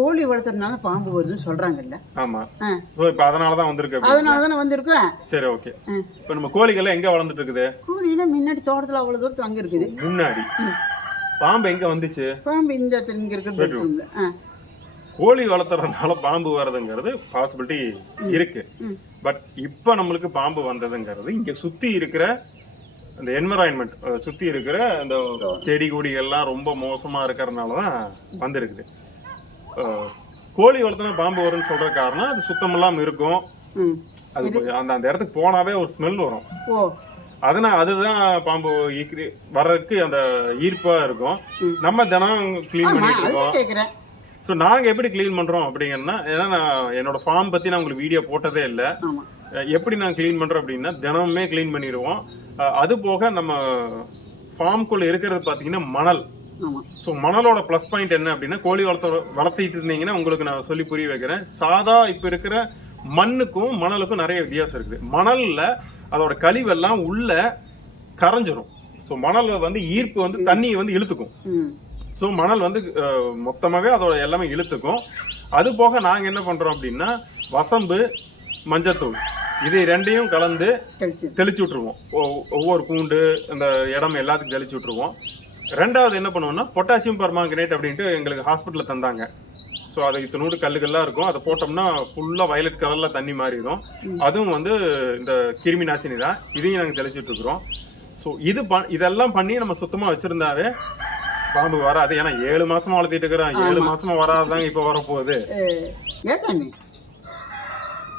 கோழி வளர்த்துறதுனால பாம்பு வருதுன்னு சொல்றாங்கல்ல. ஆமா. ஸோ இப்போ அதனால தான் வந்திருக்கு. அதனால தானே வந்திருக்கேன் சரி ஓகே. இப்போ நம்ம கோழிகள்லாம் எங்க வளர்ந்துட்டு இருக்குது கோழியெல்லாம் முன்னாடி தோட்டத்தில் அவ்வளோ தூரத்தில் அங்கே இருக்குது. முன்னாடி. பாம்பு எங்க வந்துச்சு? பாம்பு இந்த இடத்துல இங்கே பெட்ரூமில். ஆ. கோழி வளர்த்துறதுனால பாம்பு வர்றதுங்கிறது பாசிபிலிட்டி இருக்கு. பட் இப்போ நம்மளுக்கு பாம்பு வந்ததுங்கிறது இங்க சுத்தி இருக்கிற அந்த என்விரான்மெண்ட் சுத்தி இருக்கிற அந்த செடி கொடிகள்லாம் ரொம்ப மோசமா இருக்கிறதுனால தான் வந்திருக்குது. கோழி வளர்த்துனா பாம்பு வரும்னு சொல்ற காரணம் அது சுத்தமில்லாம இருக்கும். ம். அது அந்த அந்த இடத்துக்கு போனாவே ஒரு ஸ்மெல் வரும். அதனால அதுதான் பாம்பு ஈர்க்கு வர்றதுக்கு அந்த ஈர்ப்பா இருக்கும். நம்ம தினம் க்ளீன் பண்ணிட்டு இருக்கோம். ஸோ நாங்கள் எப்படி க்ளீன் பண்ணுறோம் அப்படிங்கன்னா ஏன்னா நான் என்னோட ஃபார்ம் பற்றி நான் உங்களுக்கு வீடியோ போட்டதே இல்லை. எப்படி நான் க்ளீன் பண்ணுறோம் அப்படின்னா தினமுமே க்ளீன் பண்ணிடுவோம் அது போக நம்ம ஃபார்ம்குள்ளே இருக்கிறது பார்த்தீங்கன்னா மணல். ஸோ மணலோட ப்ளஸ் பாயிண்ட் என்ன அப்படின்னா கோழி வளர்த்த வளர்த்திட்டு இருந்தீங்கன்னா உங்களுக்கு நான் சொல்லி புரிய வைக்கிறேன். சாதா இப்போ இருக்கிற மண்ணுக்கும் மணலுக்கும் நிறைய வித்தியாசம் இருக்குது. மணலில் அதோட கழிவெல்லாம் உள்ள கரைஞ்சிரும். ஸோ மணல் வந்து ஈர்ப்பு வந்து தண்ணியை வந்து இழுத்துக்கும். ஸோ மணல் வந்து மொத்தமாகவே அதோட எல்லாமே இழுத்துக்கும். அது போக நாங்கள் என்ன பண்ணுறோம் அப்படின்னா வசம்பு மஞ்சத்தூள் இது ரெண்டையும் கலந்து தெளிச்சு. விட்ருவோம் ஒவ்வொரு கூண்டு அந்த இடம் எல்லாத்துக்கும் தெளிச்சு விட்ருவோம் ரெண்டாவது என்ன பண்ணுவோம்னா பொட்டாசியம் பர்மாங்கனேட் அப்படின்ட்டு எங்களுக்கு ஹாஸ்பிட்டலில் தந்தாங்க. ஸோ அது இத்தனோடு கல்லுகள்லாம் இருக்கும். அதை போட்டோம்னா ஃபுல்லாக வயலட் கலரில் தண்ணி மாறிடும். அதுவும் வந்து இந்த கிருமி நாசினி தான். இதையும் நாங்கள் தெளிச்சுட்டு இருக்கிறோம். ஸோ இது ப இதெல்லாம் பண்ணி நம்ம சுத்தமாக வச்சுருந்தாவே பாம்பு வராது. ஏன்னா ஏழு மாசமா வளர்த்திட்டு இருக்கிறோம் ஏழு மாசமா வராதுதாங்க இப்போ வரப்போகுது. ஏதாமே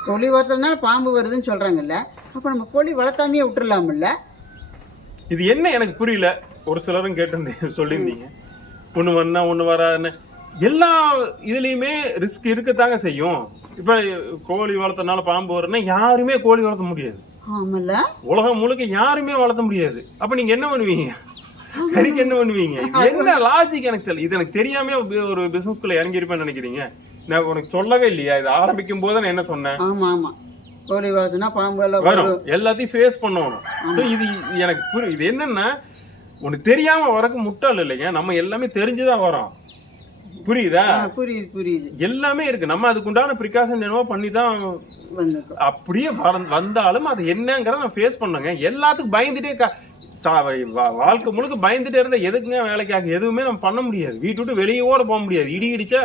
கோழி வளர்த்ததுனால பாம்பு வருதுன்னு சொல்கிறாங்கல்ல அப்போ நம்ம கோழி வளர்த்தாமையே விட்டுறலாம்ல. இது என்ன எனக்கு புரியல. ஒரு சிலரும் கேட்டிருந்தீங்க சொல்லியிருந்தீங்க. ஒன்று வந்தா ஒன்று வராதுன்னு. எல்லா இதுலேயுமே ரிஸ்க் இருக்கத்தாங்க செய்யும். இப்போ கோழி வளர்த்தனால பாம்பு வரும்னா யாருமே கோழி வளர்த்த முடியாது. ஆமல்ல. உலகம் முழுக்க யாருமே வளர்த்த முடியாது. அப்போ நீங்கள் என்ன பண்ணுவீங்க? கறிக்கு என்ன பண்ணுவீங்க? என்ன லாஜிக் எனக்கு தெரியல. இது எனக்கு தெரியாம ஒரு பிசினஸ்குள்ள இறங்கியிருப்பேன்னு நினைக்கிறீங்க. நான் உனக்கு சொல்லவே இல்லையா? இது ஆரம்பிக்கும் போது நான் என்ன சொன்னேன்? ஆமாம் ஆமாம் கோழி வளர்த்துனா பாம்பு எல்லாம் வரும். எல்லாத்தையும் ஃபேஸ் பண்ணணும். ஸோ இது எனக்கு புரி இது என்னன்னா உனக்கு தெரியாம வரக்கு முட்டாள் இல்லைங்க. நம்ம எல்லாமே தெரிஞ்சுதான் வரோம் புரியுதா? புரியுது புரியுது. எல்லாமே இருக்கு. நம்ம அதுக்குண்டான ப்ரிகாஷன் என்னவோ பண்ணி தான் அப்படியே வந்தாலும் அது என்னங்கிறத நான் ஃபேஸ் பண்ணுங்க. எல்லாத்துக்கும் பயந்துட்டே வாழ்க்கை முழுக்க பயந்துட்டே இருந்தா எதுக்குங்க வேலைக்கு ஆகும் எதுவுமே நம்ம பண்ண முடியாது. வீட்டு விட்டு வெளியே கூட போக முடியாது. இடி இடிச்சா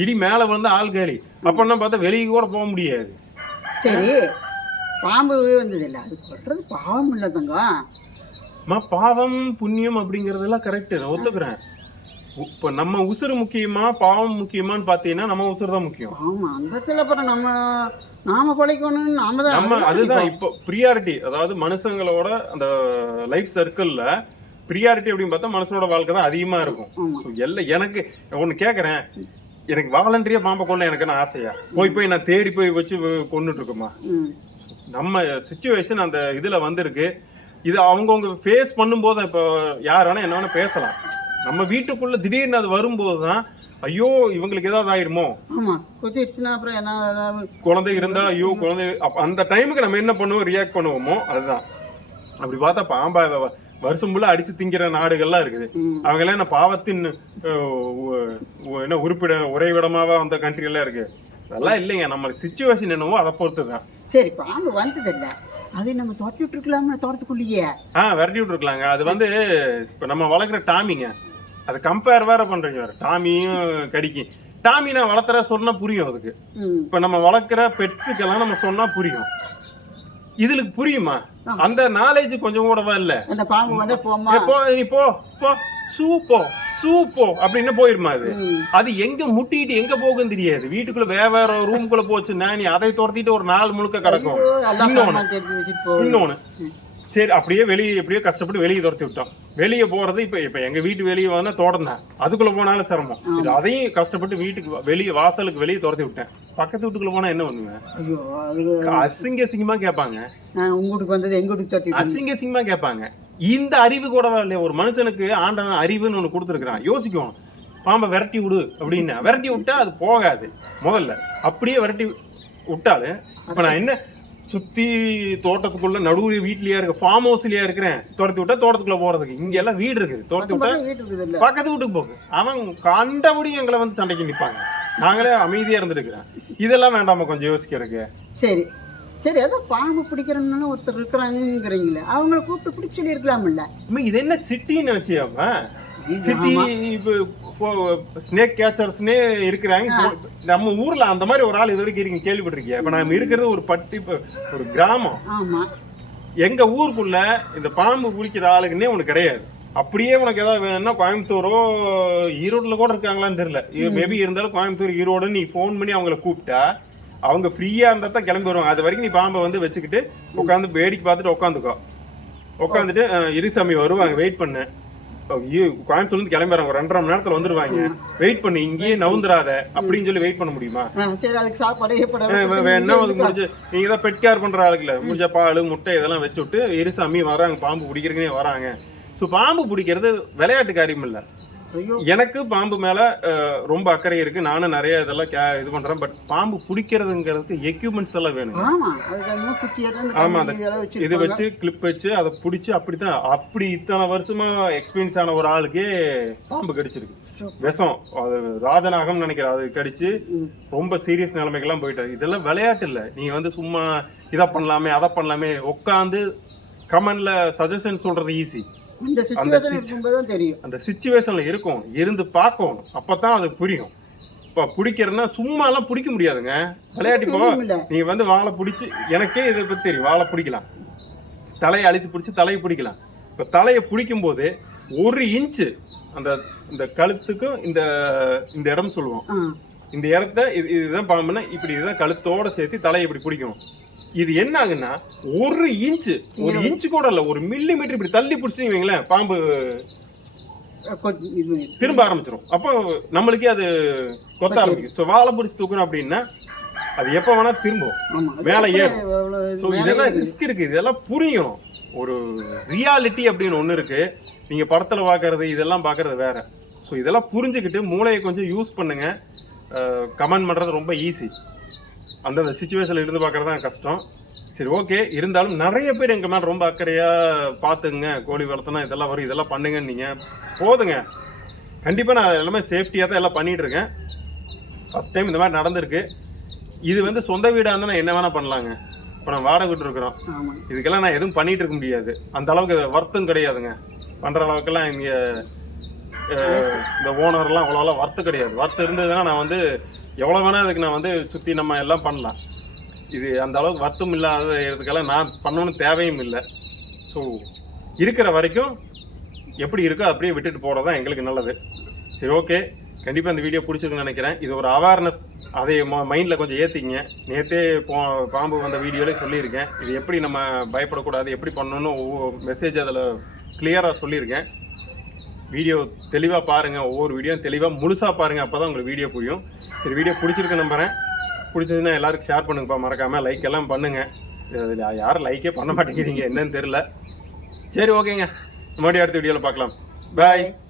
இடி மேலே வந்து ஆள் காலி. அப்படின்னா பார்த்தா வெளியே கூட போக முடியாது. சரி பாம்பு வந்தது இல்லை அது கொட்டுறது பாவம் இல்லை தங்கம். மா பாவம் புண்ணியம் அப்படிங்கறதெல்லாம் கரெக்ட் நான் ஒத்துக்கிறேன். இப்போ நம்ம உசுறு முக்கியமா பாவம் முக்கியமான்னு பார்த்தீங்கன்னா நம்ம உசுறு தான் முக்கியம். ஆமாம் அந்த இடத்துல அப்புறம் நம்ம நாம பிழைக்கணும்னு நாம தான் நம்ம அதுதான் இப்போ ப்ரியாரிட்டி அதாவது மனுஷங்களோட அந்த லைஃப் சர்க்கிளில் ப்ரியாரிட்டி அப்படின்னு பார்த்தா மனுஷனோட வாழ்க்கை தான் அதிகமாக இருக்கும். ஆமா. ஸோ எல்லாம் எனக்கு ஒன்று கேட்குறேன் எனக்கு வாலண்டரியா பாம்பை கொள்ள எனக்கு என்ன ஆசையா? போய் போய் நான் தேடி போய் வச்சு கொண்டுட்டு இருக்கோமா? நம்ம சுச்சுவேஷன் அந்த இதில் வந்திருக்கு. இது அவங்கவுங்க ஃபேஸ் பண்ணும்போது இப்போ யார் வேணா என்ன பேசலாம். நம்ம வீட்டுக்குள்ள திடீர்னு அது வரும்போது தான் ஐயோ இவங்களுக்கு ஏதாவது ஆயிருமோ? அப்புறம் என்ன குழந்தை இருந்தா ஐயோ குழந்தை அந்த டைமுக்கு நம்ம என்ன பண்ணுவோம் ரியாக்ட் பண்ணுவோமோ அதுதான். அப்படி பார்த்தா பாம்பா வருஷம் ஃபுல்லாக அடிச்சு திங்கிற நாடுகள்லாம் இருக்குது. அவங்கெல்லாம் என்ன பாவத்தின் என்ன உறுப்பிட உறைவிடமாவா அந்த எல்லாம் இருக்கு. அதெல்லாம் இல்லைங்க. நம்ம சுச்சுவேஷன் என்னவோ அதை பொறுத்து தான் சரி பாம்பு வந்தது இல்லை அதை நம்ம துரத்தி விட்டுருக்கலாம்னு தோட்டத்துக்குள்ளேயே? ஆ விரட்டி விட்டுருக்கலாங்க. அது வந்து இப்போ நம்ம வளர்க்குற டாமிங்க. அது கம்பேர் வேற பண்றீங்க வேற. டாமியும் கடிக்கி. டாமி நான் வளர்த்துற சொன்னா புரியும் அதுக்கு. இப்போ நம்ம வளர்க்குற பெட்ஸுக்கெல்லாம் நம்ம சொன்னா புரியும். இதுக்கு புரியுமா? அந்த நாலேஜ் கொஞ்சம் கூடவா இல்ல? அந்த பாம்பு வந்தால் போமா போ நீ போ போ. சூ போ சூ போ அப்படின்னு போயிருமா அது. அது எங்க முட்டிட்டு எங்க போகுன்னு தெரியாது. வீட்டுக்குள்ள வேற வேற ரூமுக்குள்ள போச்சுன்னா நீ அதை துரத்திட்டு ஒரு நாள் முழுக்க கிடக்கும். இன்னொன்னு. சரி அப்படியே வெளியே எப்படியோ கஷ்டப்பட்டு வெளியே துரத்தி விட்டோம். வெளியே போறது இப்ப இப்ப எங்க வீட்டு வெளியே வந்தா தோட்டம் அதுக்குள்ள போனாலும் சிரமம். சரி அதையும் கஷ்டப்பட்டு வீட்டுக்கு வெளியே வாசலுக்கு வெளியே துரத்தி விட்டேன். பக்கத்து வீட்டுக்குள்ள போனா என்ன பண்ணுவேன் அசிங்க அசிங்கமா கேட்பாங்க. நான் உங்க வீட்டுக்கு வந்தது எங்க வீட்டுக்கு அசிங்க அசிங்கமா கேட்பாங்க. இந்த அறிவு கூடவா இல்லையா ஒரு மனுஷனுக்கு ஆண்டவன் அறிவுன்னு ஒண்ணு கொடுத்துருக்கான் யோசிக்கும் பாம்பை விரட்டி விடு அப்படின்னு. விரட்டி விட்டா அது போகாது. முதல்ல. அப்படியே விரட்டி விட்டாலு இப்ப நான் என்ன சுத்தி தோட்டத்துக்குள்ள நடுவுல வீட்லயா இருக்க ஃபார்ம் ஹவுஸ்லயா இருக்கிறேன். துரத்தி விட்டா தோட்டத்துக்குள்ள போறதுக்கு. இங்க எல்லாம் வீடு இருக்குது. துரத்தி விட்டா பக்கத்து வீட்டுக்கு போகு. அவன் கண்டபடி எங்களை வந்து சண்டைக்கு நிப்பாங்க. நாங்களே அமைதியா இருந்துருக்கிறேன் இதெல்லாம் வேண்டாமா கொஞ்சம் யோசிக்கிறதுக்கு. சரி. சரி அதான் பாம்பு பிடிக்கிறோம்னு ஒருத்தர் இருக்கிறாங்கங்கிறீங்களே அவங்கள கூப்பிட்டு பிடிச்சி சொல்லியிருக்கலாம்ல இது என்ன சிட்டின்னு நினைச்சியாமா சிட்டி ஸ்னேக் கேச்சர்ஸ்னே இருக்கிறாங்க. நம்ம ஊர்ல அந்த மாதிரி ஒரு ஆள் இது வரைக்கும் இருக்கீங்க கேள்விப்பட்டிருக்கியா? இப்ப நம்ம இருக்கிறது ஒரு பட்டி ஒரு கிராமம். ஆமாம் எங்க ஊருக்குள்ள இந்த பாம்பு குளிக்கிற ஆளுக்குன்னே உனக்கு கிடையாது. அப்படியே உனக்கு ஏதாவது வேணும்னா கோயம்புத்தூரோ ஈரோட்ல கூட இருக்காங்களான்னு தெரியல. மேபி இருந்தாலும் கோயம்புத்தூர் ஈரோடு நீ ஃபோன் பண்ணி அவங்கள கூப்பிட்டா அவங்க ஃப்ரீயா இருந்தா தான் கிளம்பி வருவாங்க. அது வரைக்கும் நீ பாம்பை வந்து வச்சுக்கிட்டு உட்காந்து வேடிக்கை பார்த்துட்டு உட்காந்துக்கோ. உட்காந்துட்டு இருசாமி வருவாங்க. வெயிட் பண்ணு. ஐயோ, கோயம்புத்தூர்ல இருந்து கிளம்பி வராங்க ஒரு ரெண்டரை மணி நேரத்துல வந்துருவாங்க. வெயிட் பண்ணு. இங்கேயே நவுந்துராத அப்படின்னு சொல்லி வெயிட் பண்ண முடியுமா? சரி அதுக்கு சாப்பாடு வே- வே- வேணா அதுக்கு முடிஞ்ச நீங்க தான் பெட் கேர் பண்ற ஆளுக்குல முடிஞ்ச பால் முட்டை இதெல்லாம் வச்சு விட்டு இருசாமி வராங்க பாம்பு பிடிக்கிறதுக்குனே வராங்க ஸோ பாம்பு பிடிக்கிறது விளையாட்டு காரியம் இல்ல. எனக்கு பாம்பு மேல ரொம்ப அக்கறை இருக்கு. நானும் நிறைய இதெல்லாம் கே- இது பண்றேன். பட் பாம்பு பிடிக்கிறதுங்கிறதுக்கு எக்யூப்மெண்ட்ஸ் எல்லாம் வேணும் ஆமா. இது வச்சு கிளிப் வச்சு அதை பிடிச்சி அப்படித்தான். அப்படி இத்தனை வருஷமா எக்ஸ்பீரியன்ஸ் ஆன ஒரு ஆளுக்கே பாம்பு கடிச்சிருக்கு. விஷம். அது ராஜநாகம் நினைக்கிறேன். அது கடிச்சு. ரொம்ப சீரியஸ் நிலைமைக்கெல்லாம் போயிட்டாரு. இதெல்லாம் விளையாட்டு இல்லை. நீங்க வந்து சும்மா இதை பண்ணலாமே அதை பண்ணலாமே உட்காந்து கமெண்ட்ல சஜஷன் சொல்றது ஈஸி இந்த சுச்சுவேஷன் இருக்கும்போது தான் தெரியும். அந்த சுச்சுவேஷன்ல இருக்கும் இருந்து பார்க்கணும். அப்பதான் அது புரியும். இப்போ பிடிக்கிறதுனா சும்மாலாம் பிடிக்க முடியாதுங்க. விளையாட்டு நீங்க வந்து வாழை பிடிச்சி எனக்கே இதை பத்தி தெரியும். வாழை பிடிக்கலாம். தலையை அழுத்தி பிடிச்சி தலையை பிடிக்கலாம். இப்போ தலையை பிடிக்கும் போது ஒரு இன்ச்சு அந்த இந்த கழுத்துக்கும் இந்த இந்த இடம் சொல்லுவோம். இந்த இடத்த இது இதுதான் பாம்புனா இப்படி இதுதான் கழுத்தோட சேர்த்து தலையை இப்படி பிடிக்கும் இது என்ன ஆகுன்னா ஒரு இன்ச்சு ஒரு இன்ச்சு கூட இல்ல ஒரு மில்லி மீட்டர் இப்படி தள்ளி பிடிச்சிங்க வைங்களேன் பாம்பு திரும்ப ஆரம்பிச்சிடும் அப்போ நம்மளுக்கே அது கொத்த ஆரம்பிக்கும். ஸோ வாழை பிடிச்சி தூக்கணும் அப்படின்னா அது எப்போ வேணா திரும்பும். மேலே ஏறும். ஸோ இதெல்லாம். ரிஸ்க் இருக்கு. இதெல்லாம் புரியணும் ஒரு ரியாலிட்டி அப்படின்னு ஒன்று இருக்கு. நீங்க படத்துல பார்க்கறது இதெல்லாம் பார்க்கறது வேற. ஸோ இதெல்லாம் புரிஞ்சுக்கிட்டு மூளையை கொஞ்சம் யூஸ் பண்ணுங்க. கமெண்ட் பண்றது ரொம்ப ஈஸி அந்தந்த சுச்சுவேஷன்ல இருந்து பார்க்கறது தான் கஷ்டம். சரி ஓகே இருந்தாலும் நிறைய பேர் எங்க மேல ரொம்ப அக்கறையா பார்த்துங்க கோழி வளர்த்தனா இதெல்லாம் வரும் இதெல்லாம் பண்ணுங்கன்னு நீங்க போதுங்க. கண்டிப்பா நான் எல்லாமே சேஃப்டியாக தான் எல்லாம் பண்ணிட்டு இருக்கேன். ஃபர்ஸ்ட் டைம் இந்த மாதிரி நடந்திருக்கு. இது வந்து சொந்த வீடாக இருந்தால் நான் என்ன வேணா பண்ணலாங்க. இப்போ நான் வாடகை வீட்டு இருக்கிறோம். ஆமா. இதுக்கெல்லாம் நான் எதுவும் பண்ணிட்டு இருக்க முடியாது. அந்த அளவுக்கு வர்த்தம் கிடையாதுங்க. பண்ற அளவுக்கெல்லாம் இங்க இந்த ஓனர்லாம் அவ்வளோலாம் வர்த்தம் கிடையாது. வர்த்தம் இருந்ததுன்னா நான் வந்து எவ்வளோ வேணால் அதுக்கு நான் வந்து சுற்றி நம்ம எல்லாம் பண்ணலாம். இது அந்த அளவுக்கு வருத்தம் இல்லாத இதுக்கெல்லாம் நான் பண்ணணும்னு தேவையும் இல்லை. ஸோ இருக்கிற வரைக்கும் எப்படி இருக்கோ அப்படியே விட்டுட்டு போகிறது தான் எங்களுக்கு நல்லது. சரி ஓகே கண்டிப்பாக இந்த வீடியோ பிடிச்சிருக்குன்னு நினைக்கிறேன். இது ஒரு அவேர்னஸ் அதை மைண்டில் கொஞ்சம் ஏற்றிங்க நேற்றே போ பாம்பு வந்த வீடியோலே சொல்லியிருக்கேன். இது எப்படி நம்ம பயப்படக்கூடாது எப்படி பண்ணணும்னு ஒவ்வொரு மெசேஜ் அதில் கிளியராக சொல்லியிருக்கேன். வீடியோ தெளிவாக பாருங்கள் ஒவ்வொரு வீடியோ தெளிவாக முழுசாக பாருங்கள் அப்போ தான் உங்களுக்கு வீடியோ புரியும். சரி வீடியோ பிடிச்சிருக்கு நம்புகிறேன் பிடிச்சதுன்னா எல்லாருக்கும் ஷேர் பண்ணுங்கப்பா மறக்காமல் லைக் எல்லாம் பண்ணுங்கள் இதில் யாரும் லைக்கே பண்ண மாட்டேங்கிறீங்க என்னன்னு தெரில சரி ஓகேங்க மறுபடியும் அடுத்த வீடியோவில் பார்க்கலாம். பாய்